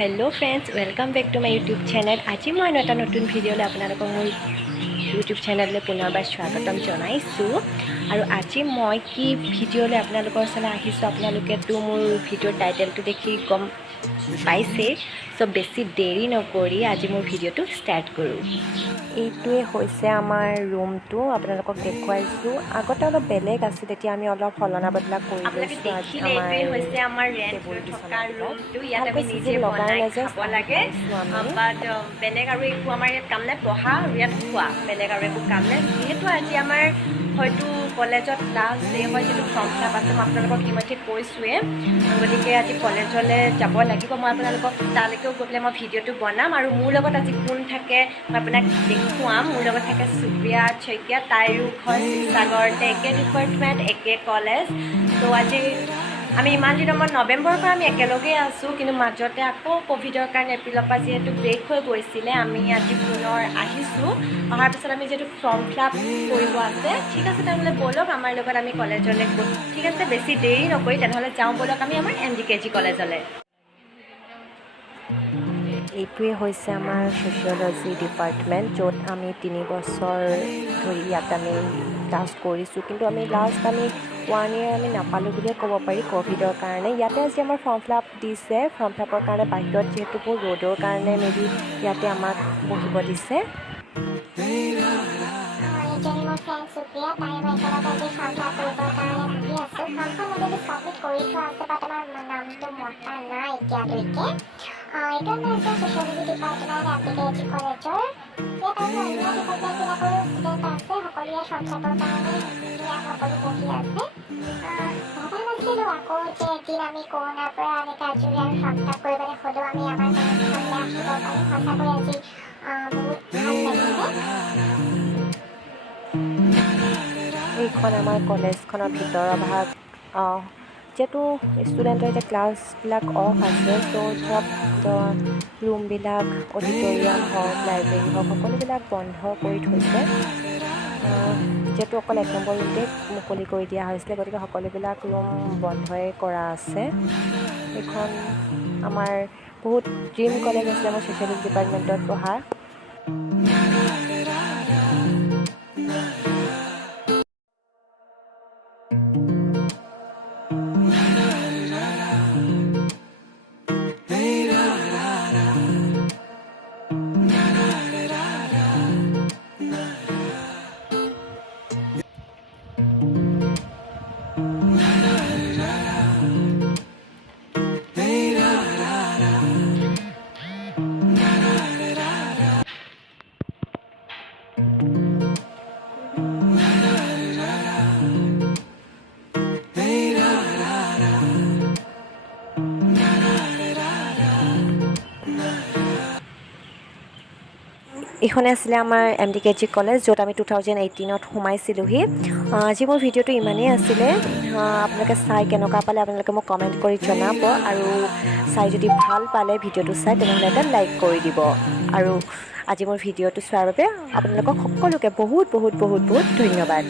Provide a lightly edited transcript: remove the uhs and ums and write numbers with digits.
Hello friends welcome back to my YouTube channel. आज मैं এটা নতুন ভিডিঅ'লৈ আপোনালোকক মোৰ यूट्यूब चैनलলৈ পুনৰবাৰ স্বাগতম জনাইছো। আৰু আজি মই কি ভিডিঅ'লৈ আপোনালোকৰ ওচৰলৈ আহিছো আপোনালোকেতো মোৰ ভিডিঅ'ৰ টাইটেলটো দেখি গম পাইছে। সো বেছি দেৰি নকৰি আজি মোৰ ভিডিঅ'টো ষ্টাৰ্ট কৰোঁ। এইটোৱে হৈছে আমাৰ ৰুমটো, আপোনালোকক দেখুৱাইছোঁ। আগতে অলপ বেলেগ আছিল, এতিয়া আমি অলপ সলনা বদলা কৰি লৈছোঁ। এইটোৱে হৈছে আমাৰ ৰেণ্ট থকা ৰুমটো। ইয়াত আমি নিজে বনাই খাব লাগে, বাট বেলেগ আৰু একো আমাৰ ইয়াত কাম নাই। পঢ়া আৰু ইয়াত খোৱা, বেলেগ আৰু একো কাম নাই। যিহেতু আজি আমাৰ হয়তো কলেজত লাষ্ট ডে হয়, যিটো ফৰ্ম ফিল আপ আছে, মই আপোনালোকক ইতিমধ্যে কৈছোঁৱে। গতিকে আজি কলেজলৈ যাব লাগিব। মই আপোনালোকক তালৈকেও গৈ পেলাই মই ভিডিঅ'টো বনাম। আৰু মোৰ লগত আজি কোন থাকে মই আপোনাক দেখুৱাম। মোৰ লগত থাকে সুপ্ৰিয়া শইকীয়া, তাইৰো ঘৰ শিৱসাগৰতে, একে ডিপাৰ্টমেণ্ট একে কলেজ। ত' আজি আমি ইমান দিনৰ মূৰত নৱেম্বৰৰ পৰা আমি একেলগেই আছোঁ, কিন্তু মাজতে আকৌ ক'ভিডৰ কাৰণে এপ্ৰিলৰ পৰা যিহেতু ব্ৰেক হৈ গৈছিলে, আমি আজি পুনৰ আহিছোঁ। অহাৰ পিছত আমি যিহেতু ফৰ্ম ফিল আপ কৰিব আছে, ঠিক আছে তেনেহ'লে ব'লক আমাৰ লগত আমি কলেজলৈ গৈ। ঠিক আছে, বেছি দেৰি নকৰি তেনেহ'লে যাওঁ ব'লক আমি আমাৰ MDKG কলেজলৈ। এইটোৱে হৈছে আমাৰ ছ'চিয়লজি ডিপাৰ্টমেণ্ট, য'ত আমি 3 বছৰ ধৰি ইয়াত আমি ক্লাছ কৰিছোঁ। কিন্তু আমি লাষ্ট 1 year আমি নাপালোঁ বুলিয়ে ক'ব পাৰি ক'ভিডৰ কাৰণে। ইয়াতে আজি আমাৰ ফৰ্ম ফিল আপ দিছে। ফৰ্ম ফিল আপৰ কাৰণে বাহিৰত যিহেতু বহুত ৰ'দৰ কাৰণে মেবি ইয়াতে আমাক বহিব দিছে। আমি কৰোণাৰ পৰা এনেকৈ আজৰি আৰু সন্তাপ কৰি পেলাই হ'লেও আমি আমাৰ কলেজখনলৈ আহিব পাৰিম। সঁচাকৈ আজি বহুত ভাল লাগিছে। এইখন আমাৰ কলেজখনৰ ভিতৰৰ ভাগ। যিহেতু ষ্টুডেণ্টৰ এতিয়া ক্লাছবিলাক অফ আছে, ত' চব ৰুমবিলাক অডিটৰিয়াম হওক, লাইব্ৰেৰী হওক, সকলোবিলাক বন্ধ কৰি থৈছে। যিহেতু অকল 1 নম্বৰ ৰুমতে মুকলি কৰি দিয়া হৈছিলে, গতিকে সকলোবিলাক ৰুম বন্ধই কৰা আছে। এইখন আমাৰ বহুত ড্ৰিম কলেজ আছিলে মোৰ ছ'চিয়লজি ডিপাৰ্টমেণ্টত পঢ়া। এইখনে আছিলে আমাৰ MDKG কলেজ, য'ত আমি 2018ত সোমাইছিলোঁহি। আজি মোৰ ভিডিঅ'টো ইমানেই আছিলে। আপোনালোকে চাই কেনেকুৱা পালে আপোনালোকে মোক কমেণ্ট কৰি জনাব, আৰু চাই যদি ভাল পালে ভিডিঅ'টো চাই তেনেহ'লে এটা লাইক কৰি দিব। আৰু আজি মোৰ ভিডিঅ'টো চোৱাৰ বাবে আপোনালোকক সকলোকে বহুত বহুত বহুত বহুত ধন্যবাদ।